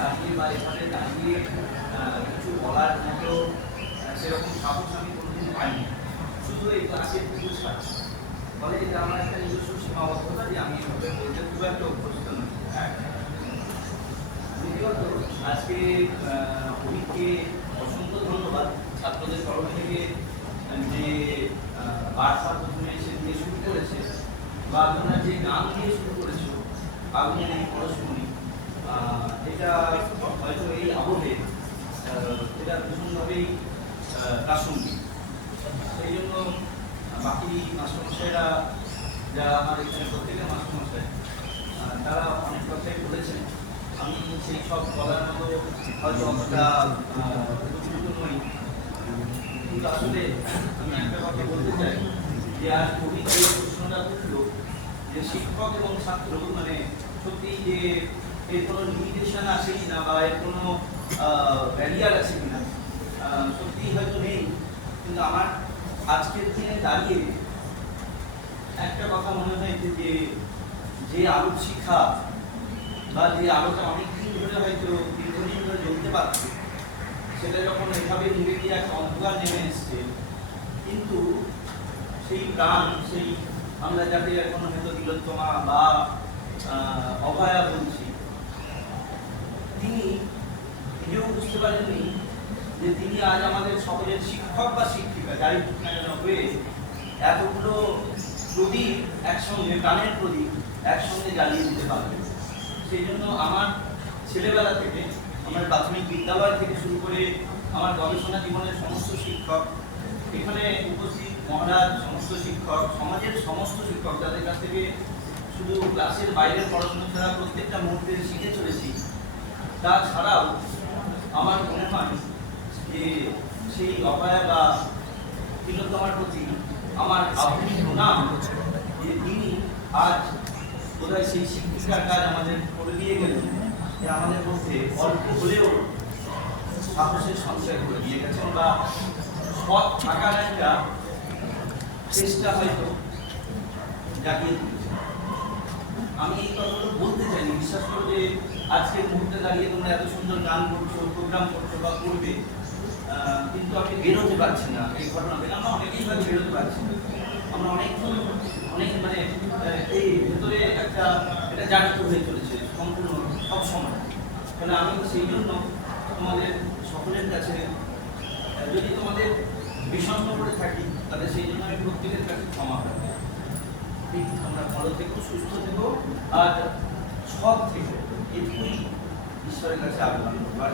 দাঁড়িয়ে বা এখানে দাঁড়িয়ে কিছু বলার মতো সেরকম সাহস আমি কোনোদিন পাইনি, শুধু এই ক্লাসের কিছু ছাড়া। ফলে এটা আমার একটা নিজস্ব সীমাবদ্ধতা যে আমি এভাবে বলতে খুব একটা অভ্যস্ত নই। দ্বিতীয়ত আজকে অভিককে অসংখ্য ধন্যবাদ ছাত্রদের তরফ থেকে যে বার্তা প্রথমে এসে দিয়ে শুরু করেছে বা তোমরা যে গান দিয়ে শুরু করেছো আগুনের এই পরশমণি, এটা হয়তো এই আবহে এটা ভীষণভাবেই প্রাসঙ্গিক। সেই জন্য বাকি মাস্টারমশাইরা যারা আমার এখানে প্রত্যেকের মাস্টারমশাই তারা অনেক কথাই বলেছেন, আমি সেই সব বলার মতো হয়তো অতটা উপযুক্ত নই, কিন্তু আসলে আমি একটা কথা বলতে চাই যে আজ কবিতা এই প্রশ্নটা উঠল যে শিক্ষক এবং ছাত্র মানে সত্যি যে এর কোনো লিমিটেশন আছে কিনা বা এর কোনো ব্যারিয়ার আছে কিনা, সত্যি হয়তো নেই। কিন্তু আমার আজকের দিনে দাঁড়িয়ে একটা কথা মনে হয়েছে যে যে আলোক শিক্ষা বা যে আলোটা অনেকদিন ধরে হয়তো দীর্ঘদিন ধরে জ্বলতে পারছে, সেটা যখন এভাবে ধীরে ধীরে একটা অন্ধকার নেমে এসছে, কিন্তু সেই প্রাণ, সেই আমরা যাকে এখন হয়তো তিলোত্তমা বা অভয়া বলছি, তিনি নিজেও বুঝতে পারেননি যে তিনি আজ আমাদের সকলের শিক্ষক বা শিক্ষিকা যাই হোক না কেন হয়ে এতগুলো প্রদীপ একসঙ্গে, প্রাণের প্রদীপ একসঙ্গে জ্বালিয়ে দিতে পারবে। সেই জন্য আমার ছেলেবেলা থেকে, আমার প্রাথমিক বিদ্যালয় থেকে শুরু করে আমার গবেষণা জীবনের সমস্ত শিক্ষক, এখানে উপস্থিত মহারাজ, সমস্ত শিক্ষক, সমাজের সমস্ত শিক্ষক যাদের কাছ থেকে শুধু ক্লাসের বাইরের পড়াশোনা ছাড়া প্রত্যেকটা মুহূর্তে শিখে চলেছি, তাছাড়াও আমার মনে হয় যে সেই অভয়া বা তিলোত্তমার প্রতি আমার আধুনিক প্রণাম যে তিনি আজ বোধহয় সেই শিক্ষিকার কাজ আমাদের করে দিয়ে গেলেন, যে আমাদের মধ্যে অল্প হলেও সাহসের সঞ্চয় করে দিয়ে গেছেন বা সৎ থাকার একটা চেষ্টা হয়তো জাগিয়ে তুলেছেন। আমি এই কথাগুলো বলতে চাইনি, বিশ্বাস করো যে আজকের মুহূর্তে দাঁড়িয়ে তোমরা এত সুন্দর গান করছো, প্রোগ্রাম করছো বা করবে, কিন্তু আমি বেরোতে পারছি না এই ঘটনা থেকে। আমরা অনেকেই হয়তো বেরোতে পারছি না, আমরা অনেক মানে এই ভেতরে একটা এটা জাগ্রত হয়ে চলেছে সম্পূর্ণ সব সময়। তাহলে আমি সেই জন্য তোমাদের সকলের কাছে যদি তোমাদের বিষণ্ণ করে থাকি, তাহলে সেই জন্য আমি প্রত্যেকের কাছে ক্ষমা করবো। ঠিক আমরা ভালো থেকো, সুস্থ থেকো আর সৎ থেকো, এটুকুই ঈশ্বরের কাছে আবেদন করবো।